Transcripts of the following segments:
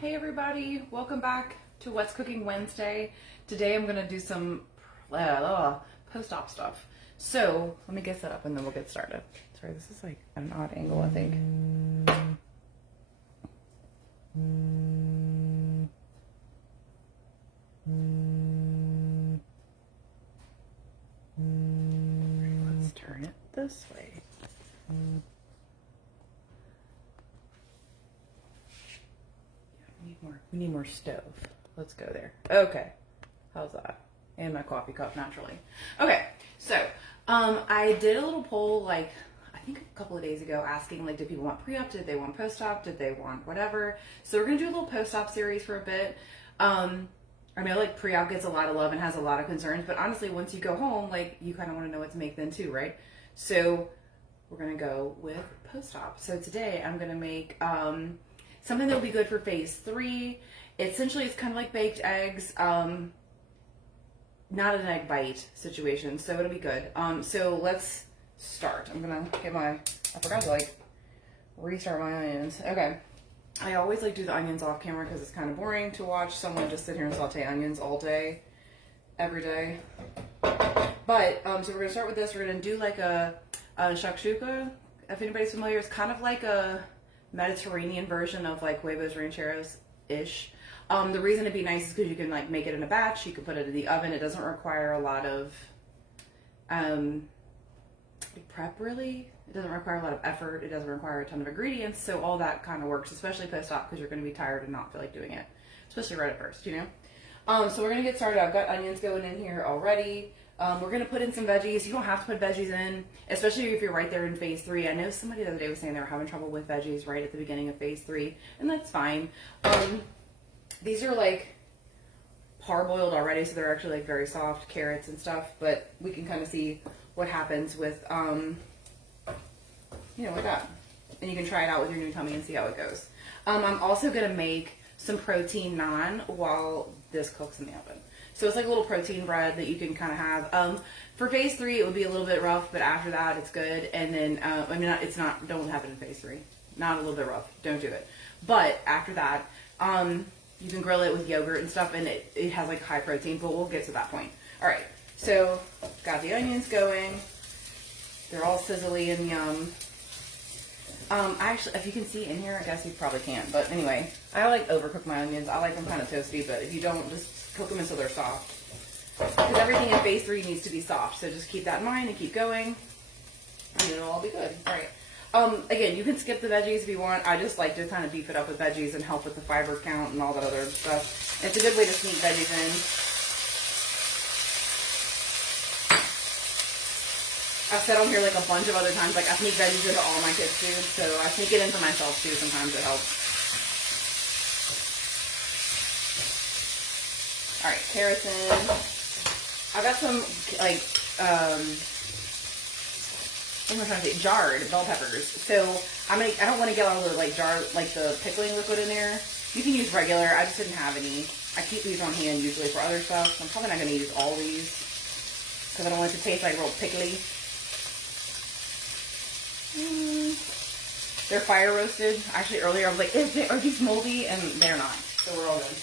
Hey everybody, welcome back to What's Cooking Wednesday. Today I'm gonna do some post-op stuff. So let me get set up and then we'll get started. Sorry, this is like at an odd angle, I think. Let's turn it this way. We need more stove. Let's go there. Okay. How's that? And my coffee cup, naturally. Okay. So, I did a little poll, like, I think a couple of days ago, asking, like, did people want pre-op? Did they want post-op? Did they want whatever? So we're going to do a little post-op series for a bit. I know, like, pre-op gets a lot of love and has a lot of concerns, but honestly, once you go home, like, you kind of want to know what to make then, too, right? So we're going to go with post-op. So today, I'm going to make, something that will be good for phase 3. Essentially, it's kind of like baked eggs, not an egg bite situation, so it'll be good. So let's start. I'm gonna get I forgot to like restart my onions. Okay. I always like do the onions off camera because it's kind of boring to watch someone just sit here and saute onions all day, every day. But, so we're gonna start with this. We're gonna do like a shakshuka. If anybody's familiar, it's kind of like a Mediterranean version of like huevos rancheros-ish. The reason it'd be nice is because you can like make it in a batch. You can put it in the oven. It doesn't require a lot of prep, really. It doesn't require a lot of effort. It doesn't require a ton of ingredients. So all that kind of works, especially post-op, because you're going to be tired and not feel like doing it, especially right at first, you know? So we're going to get started. I've got onions going in here already. We're going to put in some veggies. You don't have to put veggies in, especially if you're right there in phase 3. I know somebody the other day was saying they were having trouble with veggies right at the beginning of phase 3, and that's fine. These are like parboiled already, so they're actually like very soft carrots and stuff, but we can kind of see what happens with, you know, like that. And you can try it out with your new tummy and see how it goes. I'm also going to make some protein naan while this cooks in the oven. So it's like a little protein bread that you can kind of have. For phase 3, it would be a little bit rough, but after that, it's good. And then, it's not, don't have it in phase 3. Not a little bit rough. Don't do it. But after that, you can grill it with yogurt and stuff, and it has like high protein, but we'll get to that point. All right. So got the onions going. They're all sizzly and yum. Actually, if you can see in here, I guess you probably can't. But anyway, I like overcook my onions. I like them kind of toasty, but if you don't, just cook them until they're soft. Because everything in phase 3 needs to be soft. So just keep that in mind and keep going. And it'll all be good. All right. Again, you can skip the veggies if you want. I just like to kind of beef it up with veggies and help with the fiber count and all that other stuff. It's a good way to sneak veggies in. I've said on here like a bunch of other times, like I sneak veggies into all my kids' food, so I sneak it in for myself too. Sometimes it helps. All right, carrots in. I got some like what am I trying to say? Jarred bell peppers. So I don't want to get all the like the pickling liquid in there. You can use regular. I just didn't have any. I keep these on hand usually for other stuff. So I'm probably not going to use all these because I don't want it to taste like real pickly. They're fire roasted. Actually, earlier I was like, are these moldy? And they're not. So we're all good.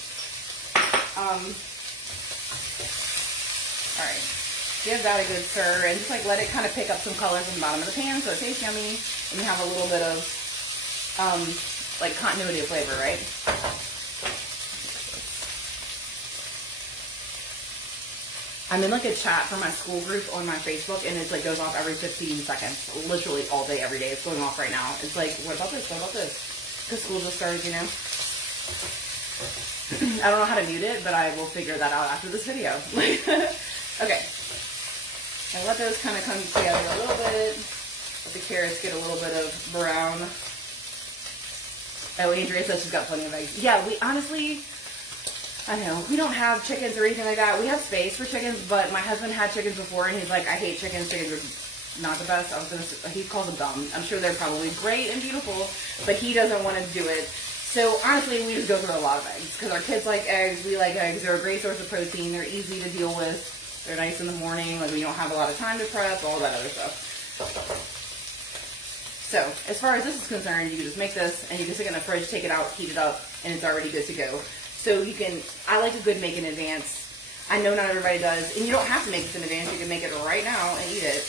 All right. Give that a good stir and just like let it kind of pick up some color from the bottom of the pan so it tastes yummy and you have a little bit of like continuity of flavor, right? I'm in like a chat for my school group on my Facebook and it's like goes off every 15 seconds, literally all day, every day. It's going off right now. It's like, what about this? What about this? Because school just started, you know. I don't know how to mute it, but I will figure that out after this video. Okay. And let those kind of come together a little bit. Let the carrots get a little bit of brown. Oh, Andrea says she's got plenty of eggs. Yeah, we honestly, I know, we don't have chickens or anything like that. We have space for chickens, but my husband had chickens before, and he's like, I hate chickens. Chickens are not the best. He calls them dumb. I'm sure they're probably great and beautiful, but he doesn't want to do it. So honestly, we just go through a lot of eggs because our kids like eggs. We like eggs. They're a great source of protein. They're easy to deal with. They're nice in the morning. Like we don't have a lot of time to prep. All that other stuff. So as far as this is concerned, you can just make this and you can stick it in the fridge, take it out, heat it up, and it's already good to go. So you can, I like a good make in advance. I know not everybody does, and you don't have to make this in advance. You can make it right now and eat it,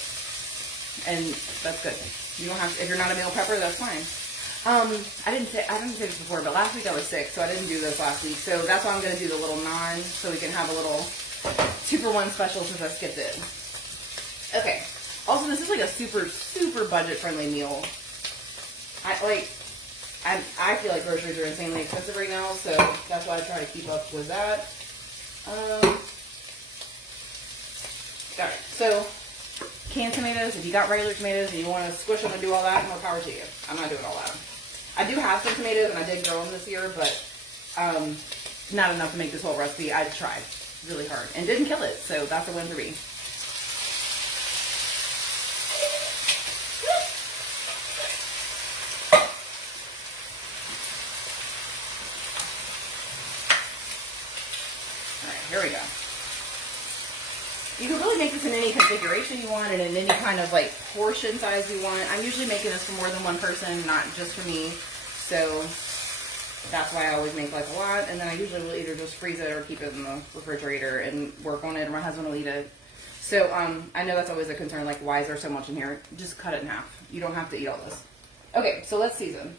and that's good. You don't have to, if you're not a meal prepper, that's fine. I didn't say this before, but last week I was sick, so I didn't do this last week. So that's why I'm going to do the little naan, so we can have a little 2-for-1 special since I skipped it. Okay. Also, this is like a super budget-friendly meal. I feel like groceries are insanely expensive right now, so that's why I try to keep up with that. Alright, so canned tomatoes, if you got regular tomatoes and you want to squish them and do all that, more power to you. I'm not doing all that. I do have some tomatoes and I did grow them this year, but not enough to make this whole recipe. I tried really hard and didn't kill it, so that's a win for me. Here we go. You can really make this in any configuration you want and in any kind of like portion size you want. I'm usually making this for more than one person, not just for me. So that's why I always make like a lot. And then I usually will either just freeze it or keep it in the refrigerator and work on it, or my husband will eat it. So I know that's always a concern, like why is there so much in here? Just cut it in half. You don't have to eat all this. Okay, so let's season.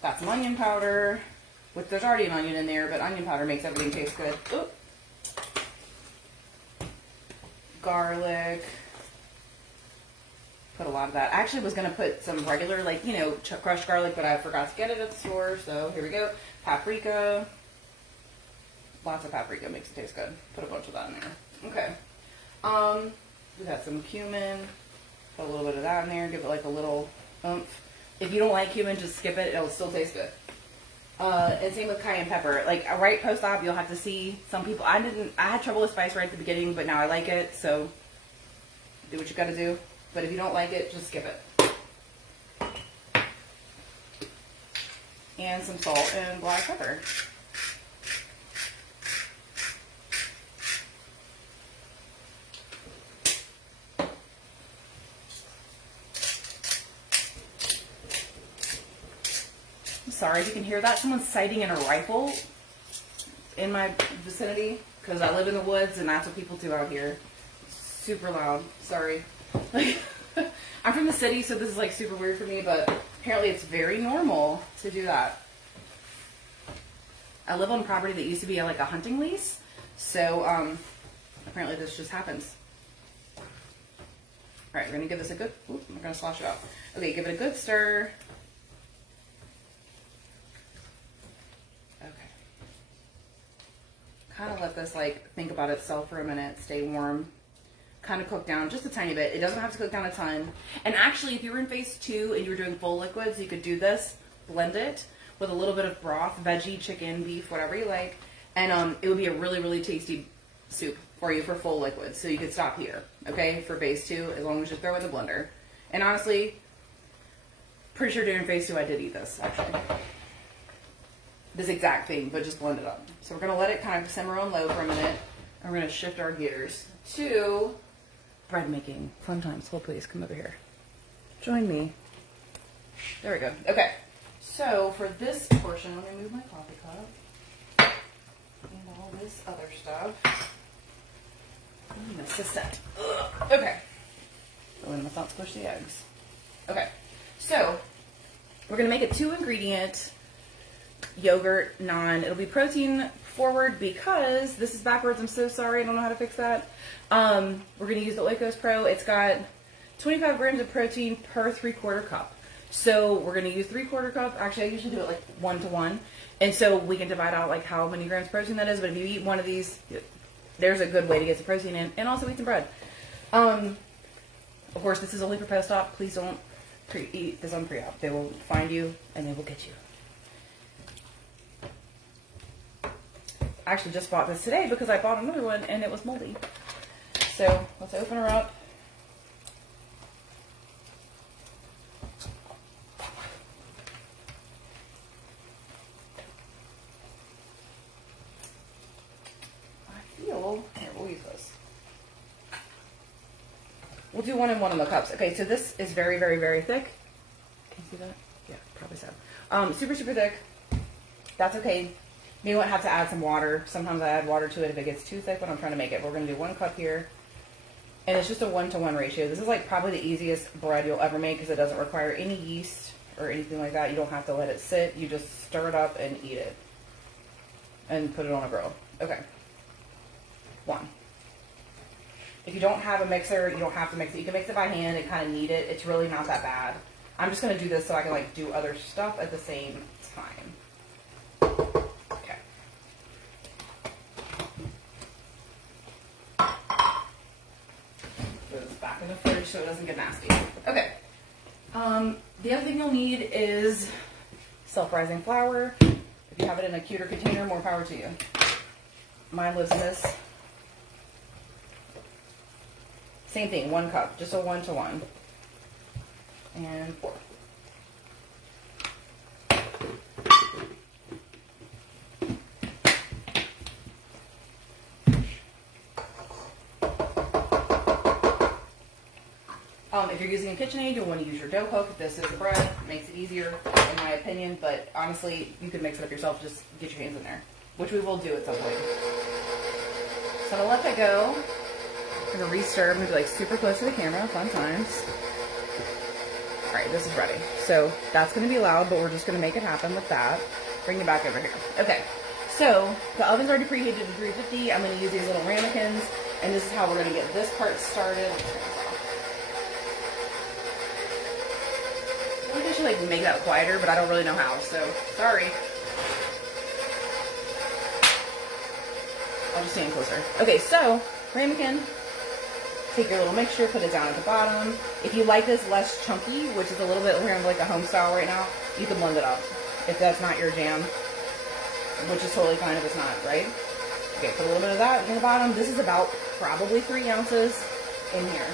Got some onion powder. Which there's already an onion in there, but onion powder makes everything taste good. Ooh. Garlic. Put a lot of that. I actually was going to put some regular, like, you know, crushed garlic, but I forgot to get it at the store, so here we go. Paprika. Lots of paprika makes it taste good. Put a bunch of that in there. Okay. We got some cumin. Put a little bit of that in there. Give it like a little oomph. If you don't like cumin, just skip it. It'll still taste good. And same with cayenne pepper. Like right post-op, you'll have to see some people. I had trouble with spice right at the beginning, but now I like it. So do what you got to do. But if you don't like it, just skip it. And some salt and black pepper. Sorry if you can hear that. Someone's sighting in a rifle in my vicinity because I live in the woods and that's what people do out here. Super loud. Sorry. I'm from the city, so this is like super weird for me, but apparently it's very normal to do that. I live on property that used to be like a hunting lease, so apparently this just happens. All right, we're gonna give this a good. Oops, I'm gonna slosh it out. Okay, give it a good stir. Kind of let this like think about itself for a minute, stay warm, kind of cook down just a tiny bit. It doesn't have to cook down a ton. And actually, if you were in phase 2 and you were doing full liquids, you could do this, blend it with a little bit of broth, veggie, chicken, beef, whatever you like, and it would be a really tasty soup for you for full liquids. So you could stop here, okay, for phase 2 as long as you throw it in the blender. And honestly, pretty sure during phase 2 I did eat this actually. This exact thing, but just blend it up. So we're going to let it kind of simmer on low for a minute. And we're going to shift our gears to bread making. Fun times. Well, please come over here. Join me. There we go. Okay. So for this portion, let me move my coffee cup. And all this other stuff. I'm an assistant. Ugh. Okay. Oh, and let's not squish the eggs. Okay. So we're going to make a 2-ingredient yogurt naan. It'll be protein forward because this is backwards. I'm so sorry. I don't know how to fix that. We're going to use the Oikos Pro. It's got 25 grams of protein per 3/4 cup. So we're going to use 3/4 cup. Actually, I usually do it like 1 to 1. And so we can divide out like how many grams protein that is. But if you eat one of these, there's a good way to get some protein in. And also eat some bread. Of course, this is only for post-op. Please don't eat this on pre-op. They will find you and they will get you. I actually just bought this today because I bought another one and it was moldy. So let's open her up. I feel, here, we'll use this. we'll do 1 and 1 on the cups. Okay, so this is very, very, very thick. Can you see that? Yeah, probably so. Super, super thick. That's okay. You might have to add some water. Sometimes I add water to it if it gets too thick when I'm trying to make it. We're going to do 1 cup here. And it's just a 1-to-1 ratio. This is like probably the easiest bread you'll ever make because it doesn't require any yeast or anything like that. You don't have to let it sit. You just stir it up and eat it. And put it on a grill. Okay. 1. If you don't have a mixer, you don't have to mix it. You can mix it by hand and kind of knead it. It's really not that bad. I'm just going to do this so I can like do other stuff at the same time. Okay. Put this back in the fridge so it doesn't get nasty. Okay. The other thing you'll need is self-rising flour. If you have it in a cuter container, more power to you. Mine lives in this. Same thing, 1 cup, just a 1-to-1. And 4. If you're using a KitchenAid, you'll want to use your dough hook. This is bread. It makes it easier, in my opinion, but honestly, you can mix it up yourself. Just get your hands in there, which we will do at some point. So I'm going to let that go. I'm going to re-stir. I'm going to be like super close to the camera. Fun times. All right, this is ready. So that's going to be loud, but we're just going to make it happen with that. Bring it back over here. Okay, so the oven's already preheated to 350. I'm going to use these little ramekins, and this is how we're going to get this part started. I think I should like make that quieter, but I don't really know how, so sorry. I'll just stand closer. Okay, so ramekin. Take your little mixture, put it down at the bottom. If you like this less chunky, which is a little bit we're in like a home style right now, you can blend it up. If that's not your jam, which is totally fine if it's not, right? Okay, put a little bit of that in the bottom. This is about probably 3 ounces in here.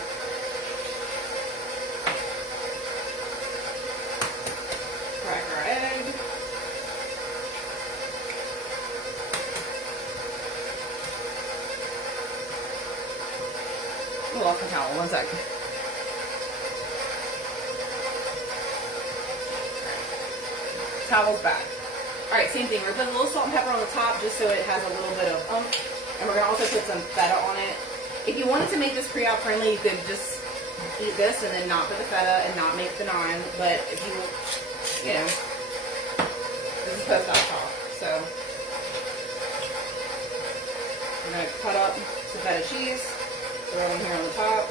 Crack our egg. I lost my towel, 1 sec. Towel's back. Alright, same thing. We're going to put a little salt and pepper on the top just so it has a little bit of and we're going to also put some feta on it. If you wanted to make this pre-op friendly, you could just eat this and then not put the feta and not make the naan. But if you know, this is post-op talk. So we're going to cut up some feta cheese. Throw them here on the top.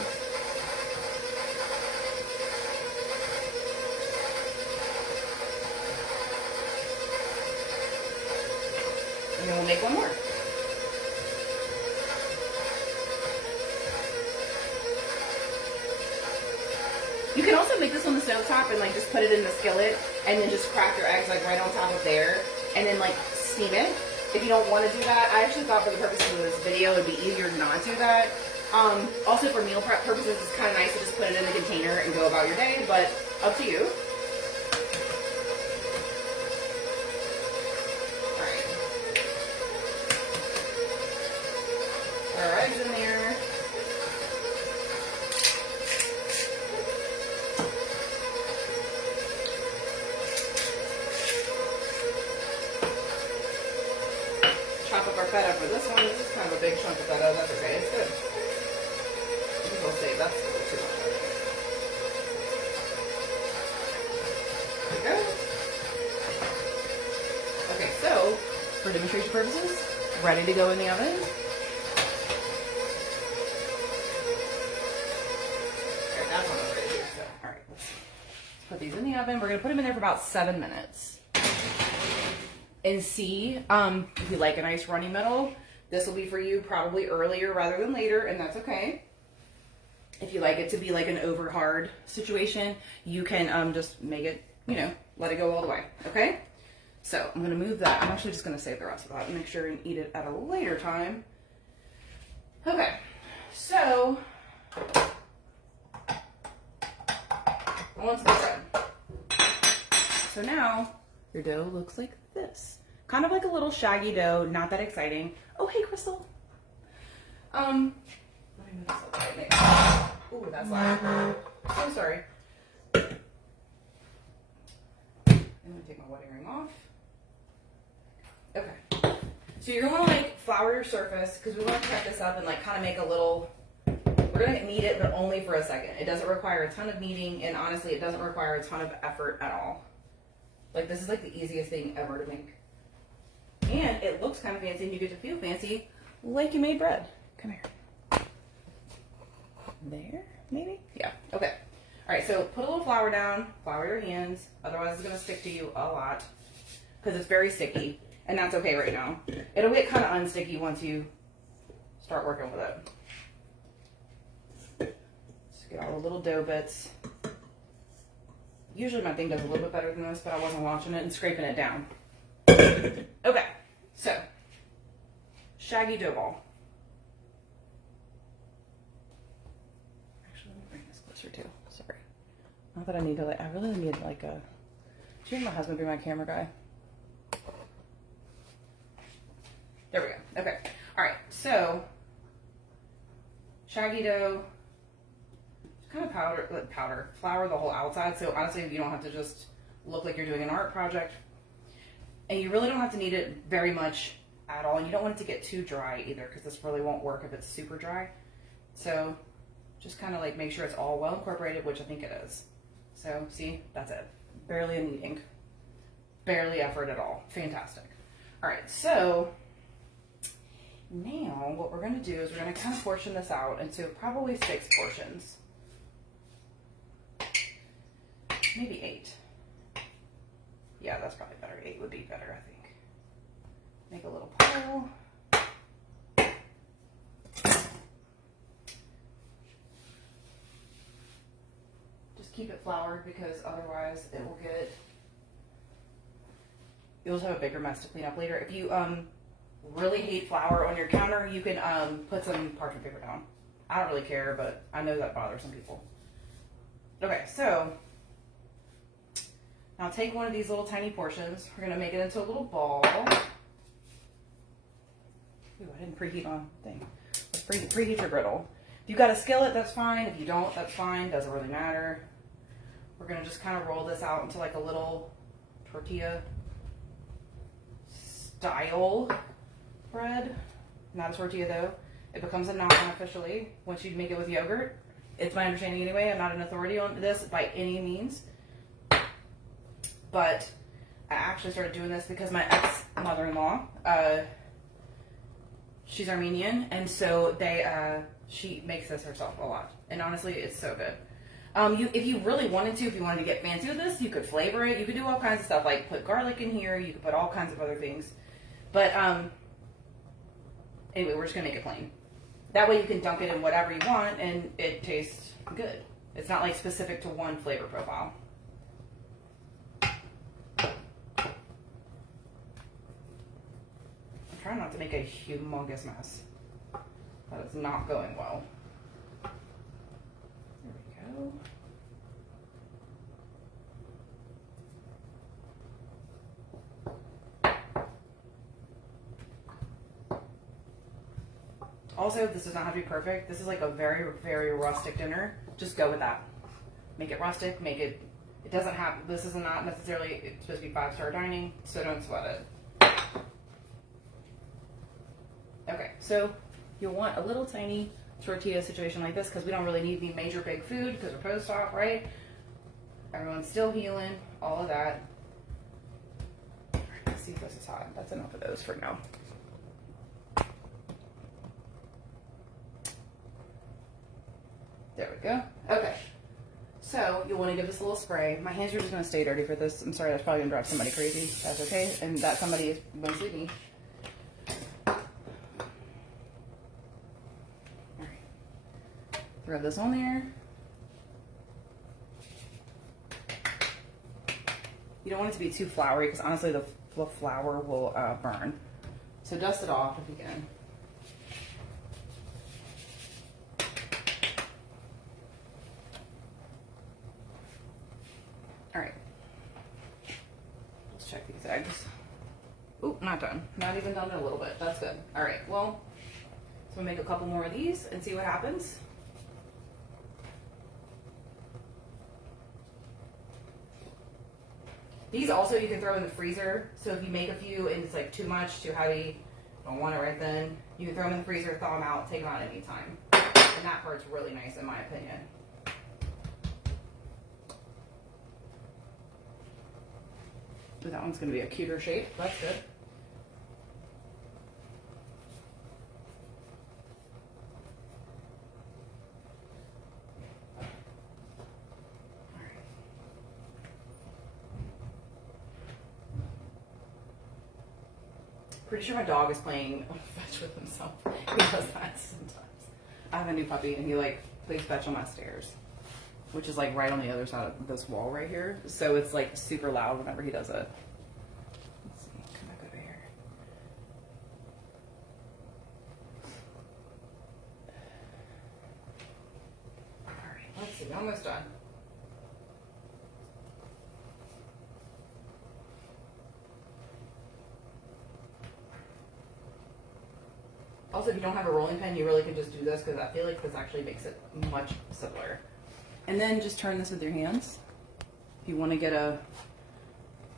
And then we'll make 1 more. You can also make this on the stove top and like just put it in the skillet and then just crack your eggs like right on top of there and then like steam it. If you don't want to do that, I actually thought for the purposes of this video it would be easier to not do that. Also for meal prep purposes, it's kind of nice to just put it in the container and go about your day, but up to you. Alright. Put our eggs in there. Chop up our feta for this one. This is kind of a big chunk of feta. That's okay. It's good. We'll save. That's a little too much. There we go. Okay, so for demonstration purposes, ready to go in the oven. Okay, that's one over here. So, all right, let's put these in the oven. We're gonna put them in there for about 7 minutes. And see if you like a nice runny middle. This will be for you probably earlier rather than later, and that's okay. If you like it to be like an over hard situation, you can just make it, you know, let it go all the way, okay? So I'm gonna move that. I'm actually just gonna save the rest of that and make sure and eat it at a later time. Okay, so onto the bread. So now your dough looks like this. Kind of like a little shaggy dough, not that exciting. Oh, hey, Crystal. Let me move this up right there. Ooh, that's loud. So sorry. I'm gonna take my wedding ring off. Okay. So you're gonna like flour your surface because we want to cut this up and like kind of make a little. We're gonna knead it, but only for a second. It doesn't require a ton of kneading, and honestly, it doesn't require a ton of effort at all. Like this is like the easiest thing ever to make. And it looks kind of fancy, and you get to feel fancy like you made bread. Come here. There, maybe? Yeah, okay. All right, so put a little flour down, flour your hands, otherwise it's gonna stick to you a lot because it's very sticky, and that's okay right now. It'll get kind of unsticky once you start working with it. Just get all the little dough bits. Usually my thing does a little bit better than this, but I wasn't watching it and scraping it down. Okay, so shaggy dough ball. Actually, let me bring this closer too. Sorry. Not that I need to like, I really need like a, should my husband be my camera guy? There we go. Okay. All right. So shaggy dough, just kind of flour the whole outside. So honestly, you don't have to just look like you're doing an art project. And you really don't have to knead it very much at all. And you don't want it to get too dry either because this really won't work if it's super dry. So just kind of like make sure it's all well incorporated, which I think it is. So see, that's it. Barely a kneading. Barely effort at all. Fantastic. All right, so now what we're going to do is we're going to kind of portion this out into probably 6 portions. Maybe 8. Yeah, that's probably better. 8 would be better, I think. Make a little pile. Just keep it floured because otherwise it will get, you'll have a bigger mess to clean up later. If you really hate flour on your counter, you can put some parchment paper down. I don't really care, but I know that bothers some people. Okay, so now take one of these little tiny portions. We're gonna make it into a little ball. Ooh, I didn't preheat on thing. Let's preheat your griddle. If you got a skillet, that's fine. If you don't, that's fine. Doesn't really matter. We're gonna just kind of roll this out into like a little tortilla style bread. Not a tortilla though. It becomes a naan unofficially once you make it with yogurt. It's my understanding anyway. I'm not an authority on this by any means. But I actually started doing this because my ex-mother-in-law, she's Armenian, and so she makes this herself a lot. And honestly, it's so good. If you really wanted to, if you wanted to get fancy with this, you could flavor it. You could do all kinds of stuff, like put garlic in here. You could put all kinds of other things. But anyway, we're just gonna make it plain. That way you can dunk it in whatever you want, and it tastes good. It's not like specific to one flavor profile. I'm trying not to make a humongous mess. That is not going well. There we go. Also, this does not have to be perfect. This is like a very, very rustic dinner. Just go with that. Make it rustic, make it, it doesn't have, this is not necessarily, it's supposed to be 5-star dining, so don't sweat it. Okay, so you'll want a little tiny tortilla situation like this because we don't really need any major big food because we're post-op, right? Everyone's still healing, all of that. All right, let's see if this is hot. That's enough of those for now. There we go. Okay, so you'll want to give this a little spray. My hands are just going to stay dirty for this. I'm sorry, that's probably going to drive somebody crazy. That's okay, and that somebody is mostly me. Throw this on there. You don't want it to be too floury because honestly the flour will burn. So dust it off if you can. All right. Let's check these eggs. Oop, not done. Not even done in a little bit. That's good. All right, well, so we'll make a couple more of these and see what happens. These also you can throw in the freezer. So if you make a few and it's like too much, too heavy, don't want it right then, you can throw them in the freezer, thaw them out, take them out anytime. And that part's really nice in my opinion. But that one's going to be a cuter shape. That's good. Pretty sure my dog is playing fetch with himself. He does that sometimes. I have a new puppy and he like plays fetch on my stairs, which is like right on the other side of this wall right here. So it's like super loud whenever he does it. Let's see, come back over here. All right, let's see, almost done. Also, if you don't have a rolling pin, you really can just do this because I feel like this actually makes it much simpler. And then just turn this with your hands. If you want to get if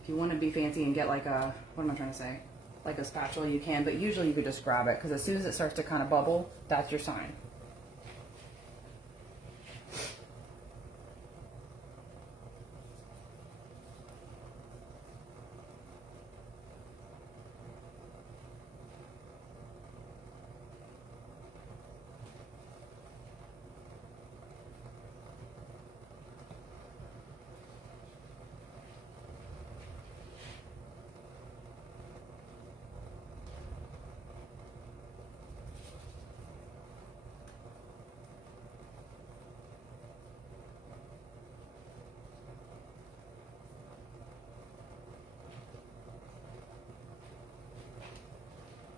you want to be fancy and get like a, what am I trying to say? Like a spatula, you can, but usually you could just grab it because as soon as it starts to kind of bubble, that's your sign.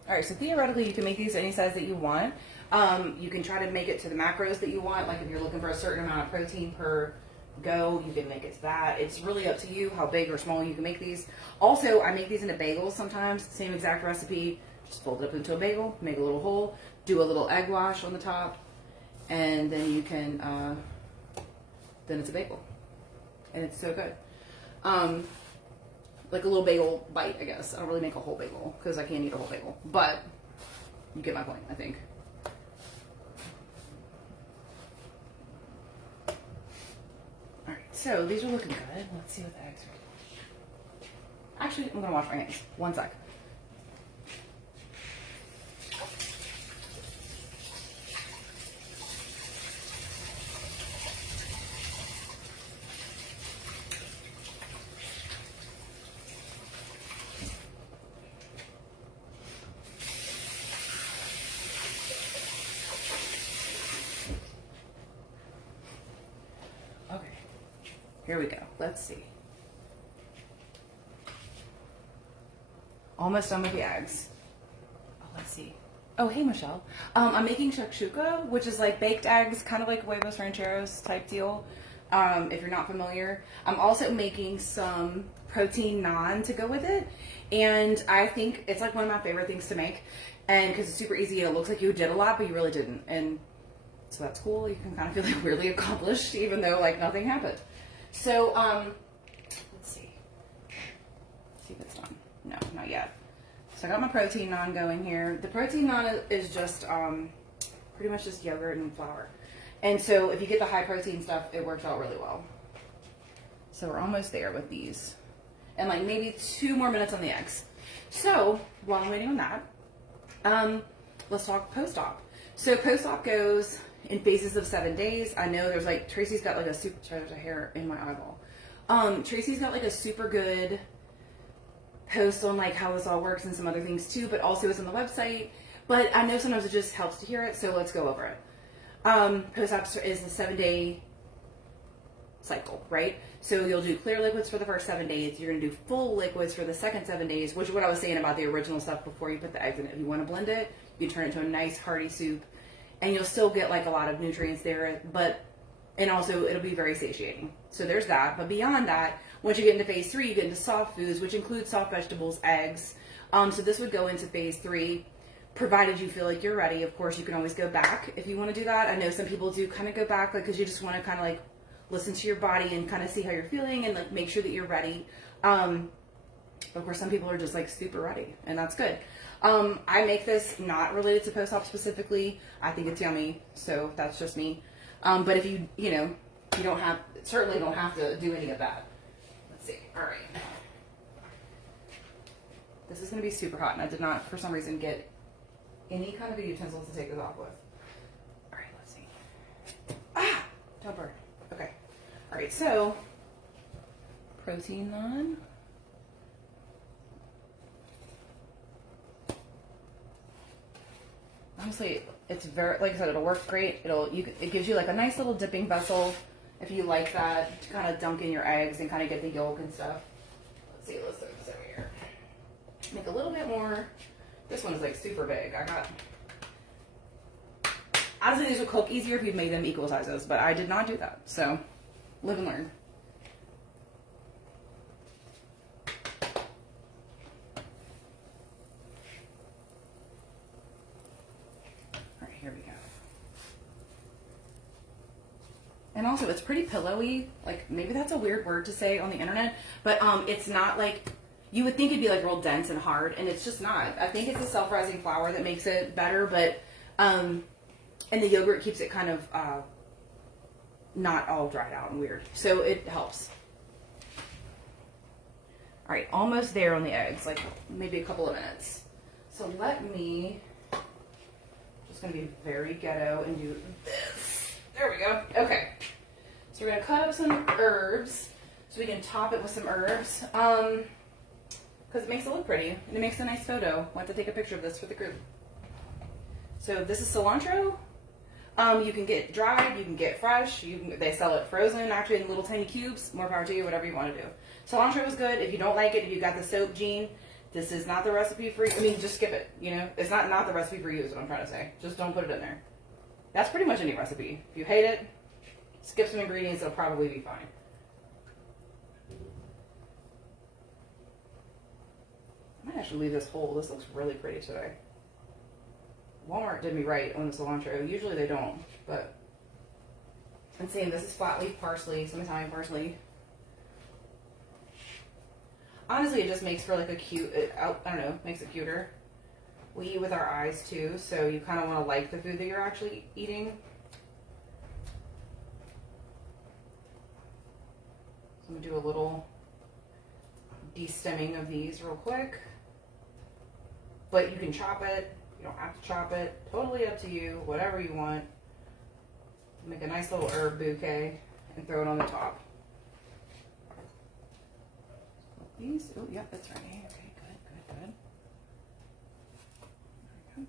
All right, so theoretically you can make these any size that you want. You can try to make it to the macros that you want. Like if you're looking for a certain amount of protein per go, you can make it to that. It's really up to you how big or small you can make these. Also, I make these into bagels sometimes. Same exact recipe. Just fold it up into a bagel, make a little hole, do a little egg wash on the top, and then you can, then it's a bagel. And it's so good. Like a little bagel bite, I guess. I don't really make a whole bagel because I can't eat a whole bagel, but you get my point, I think. All right, so these are looking good. Let's see what the eggs are doing. Actually, I'm gonna wash my hands. One sec. Here we go. Let's see. Almost done with the eggs. Oh, let's see. Oh, hey, Michelle. I'm making shakshuka, which is like baked eggs, kind of like huevos rancheros type deal, if you're not familiar. I'm also making some protein naan to go with it. And I think it's like one of my favorite things to make. And because it's super easy, it looks like you did a lot, but you really didn't. And so that's cool. You can kind of feel like weirdly accomplished, even though like nothing happened. So, let's see. Let's see if it's done. No, not yet. So I got my protein naan going here. The protein naan is just, pretty much just yogurt and flour. And so if you get the high protein stuff, it works out really well. So we're almost there with these. And like maybe 2 more minutes on the eggs. So while I'm waiting on that, let's talk post-op. So post-op goes in phases of 7 days. I know there's like, Tracy's got like a super, sorry, there's a hair in my eyeball. Tracy's got like a super good post on like how this all works and some other things too, but also it's on the website. But I know sometimes it just helps to hear it, so let's go over it. Post-op is a 7-day cycle, right? So you'll do clear liquids for the first 7 days. You're gonna do full liquids for the second 7 days, which is what I was saying about the original stuff before you put the eggs in it. If you wanna blend it, you can turn it into a nice hearty soup, and you'll still get like a lot of nutrients there, and also it'll be very satiating. So there's that. But beyond that, once you get into phase 3, you get into soft foods, which includes soft vegetables, eggs. So this would go into phase 3, provided you feel like you're ready. Of course, you can always go back if you want to do that. I know some people do kind of go back because you just want to kind of like listen to your body and kind of see how you're feeling and like make sure that you're ready. But of course, some people are just like super ready, and that's good. I make this not related to post-op specifically. I think it's yummy, so that's just me. But if you don't have, certainly don't have to do any of that. Let's see. All right. This is going to be super hot, and I did not, for some reason, get any kind of a utensil to take this off with. All right, let's see. Ah! Don't burn. Okay. All right, so protein naan. Honestly, it's very, like I said, it'll work great. It gives you like a nice little dipping vessel if you like that to kind of dunk in your eggs and kind of get the yolk and stuff. Let's see, let's throw this over here. Make a little bit more. This one is like super big. Honestly, these would cook easier if you'd made them equal sizes, but I did not do that. So, live and learn. All right, here we go. And also, it's pretty pillowy. Like, maybe that's a weird word to say on the internet, but it's not like, you would think it'd be like real dense and hard, and it's just not. I think it's a self-rising flour that makes it better, but, and the yogurt keeps it kind of not all dried out and weird. So it helps. All right, almost there on the eggs, like maybe a couple of minutes. So let me, just gonna be very ghetto and do this. There we go. Okay. So we're gonna cut up some herbs so we can top it with some herbs. Because it makes it look pretty and it makes a nice photo. I want to take a picture of this for the group. So this is cilantro. You can get dried, you can get fresh. They sell it frozen, actually in little tiny cubes. More power to you, whatever you want to do. Cilantro is good. If you don't like it, if you got the soap gene, this is not the recipe for you. I mean, just skip it. You know, it's not the recipe for you is what I'm trying to say. Just don't put it in there. That's pretty much any recipe. If you hate it, skip some ingredients. It'll probably be fine. I might actually leave this whole. This looks really pretty today. Walmart did me right on the cilantro. Usually they don't, but and same. This is flat leaf parsley, some Italian parsley. Honestly, it just makes for like a cute. I don't know, makes it cuter. We eat with our eyes too, so you kind of want to like the food that you're actually eating. So I'm gonna do a little de-stemming of these real quick. But you can chop it. You don't have to chop it. Totally up to you. Whatever you want. Make a nice little herb bouquet and throw it on the top. These. Oh, yep, that's right. Okay, good, good, good. There we go.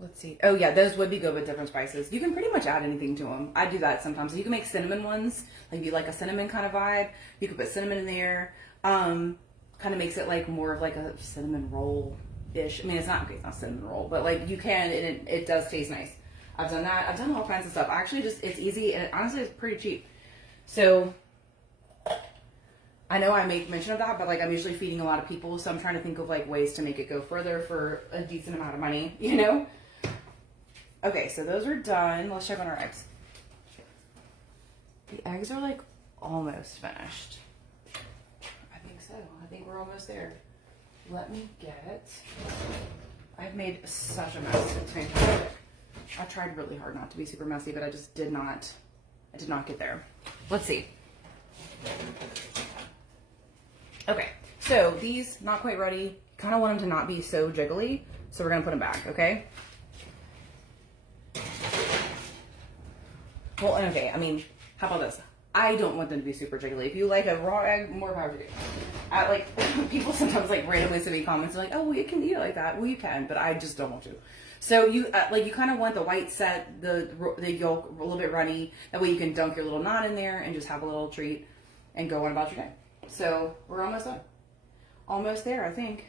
Let's see. Oh yeah, those would be good with different spices. You can pretty much add anything to them. I do that sometimes. So you can make cinnamon ones. Like if you like a cinnamon kind of vibe, you could put cinnamon in there. Kind of makes it like more of like a cinnamon roll-ish. I mean, it's not cinnamon roll, but like you can, and it does taste nice. I've done that. I've done all kinds of stuff. Actually, it's easy, and honestly, it's pretty cheap. So I know I made mention of that, but like I'm usually feeding a lot of people, so I'm trying to think of like ways to make it go further for a decent amount of money, you know? Okay, so those are done. Let's check on our eggs. The eggs are like almost finished. I think so. I think we're almost there. Let me get, I've made such a mess. It's fantastic. I tried really hard not to be super messy, but I just did not get there. Let's see. Okay, so these, not quite ready. Kind of want them to not be so jiggly, so we're gonna put them back, okay? Well, okay, I mean, how about this? I don't want them to be super jiggly. If you like a raw egg, more power to you. I like, people sometimes like randomly send me comments like, oh, well, you can eat it like that. Well, you can, but I just don't want to. So you like, you kind of want the white set, the yolk a little bit runny. That way you can dunk your little naan in there and just have a little treat and go on about your day. So we're almost done. Almost there, I think.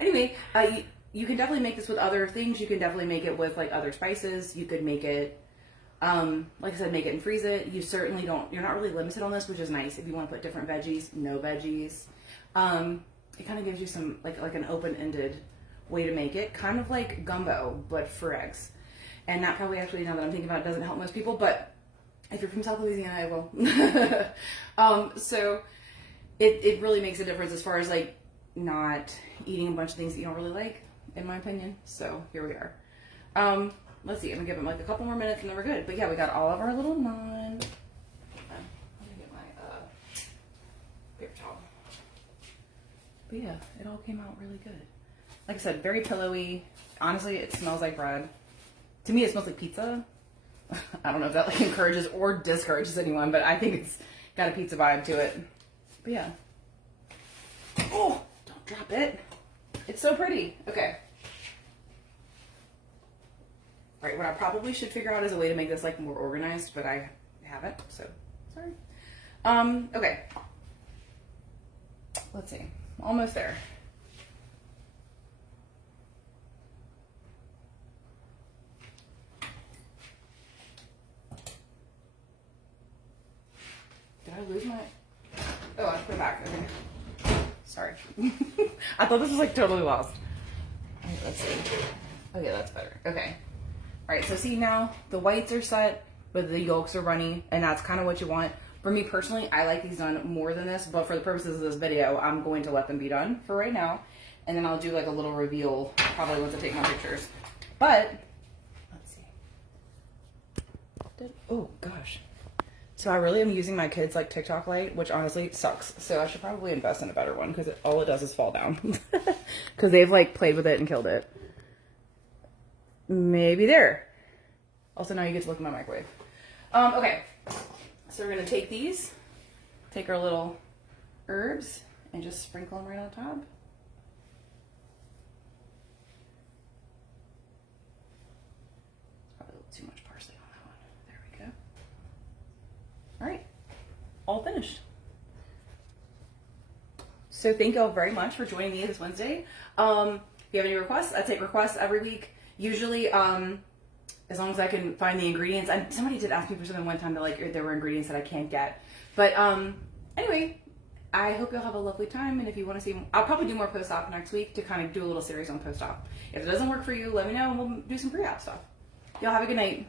Anyway, you can definitely make this with other things. You can definitely make it with like other spices. You could make it, like I said, make it and freeze it. You certainly don't, you're not really limited on this, which is nice. If you want to put different veggies, no veggies. It kind of gives you some, like an open-ended way to make it, kind of like gumbo, but for eggs. And that probably actually, now that I'm thinking about it, doesn't help most people, but if you're from South Louisiana, I will. So it really makes a difference as far as like not eating a bunch of things that you don't really like, in my opinion. So here we are. Let's see, I'm gonna give them like a couple more minutes and then we're good. But yeah, we got all of our little naan. I'm gonna get my paper towel. But yeah, it all came out really good. Like I said, very pillowy. Honestly, it smells like bread. To me, it smells like pizza. I don't know if that like encourages or discourages anyone, but I think it's got a pizza vibe to it. But yeah. Oh, don't drop it. It's so pretty. Okay. All right, what I probably should figure out is a way to make this like more organized, but I haven't, so sorry. Okay. Let's see. Almost there. Did I lose my... Oh, I put it back. Okay. Sorry. I thought this was like totally lost. All right, let's see. Okay, that's better. Okay. All right, so see now the whites are set, but the yolks are runny, and that's kind of what you want. For me personally, I like these done more than this, but for the purposes of this video, I'm going to let them be done for right now. And then I'll do like a little reveal probably once I take my pictures. But, let's see. Oh, gosh. So I really am using my kids' like TikTok light, which honestly sucks. So I should probably invest in a better one because all it does is fall down. Because they've like played with it and killed it. Maybe there. Also now you get to look in my microwave. Okay. So we're going to take these, take our little herbs, and just sprinkle them right on top. Probably a little too much parsley on that one. There we go. All right, all finished. So thank you all very much for joining me this Wednesday. If you have any requests, I take requests every week. Usually, as long as I can find the ingredients. And somebody did ask me for something one time that like there were ingredients that I can't get. But anyway, I hope you'll have a lovely time. And if you want to see, I'll probably do more post-op next week to kind of do a little series on post-op. If it doesn't work for you, let me know and we'll do some pre-op stuff. Y'all have a good night.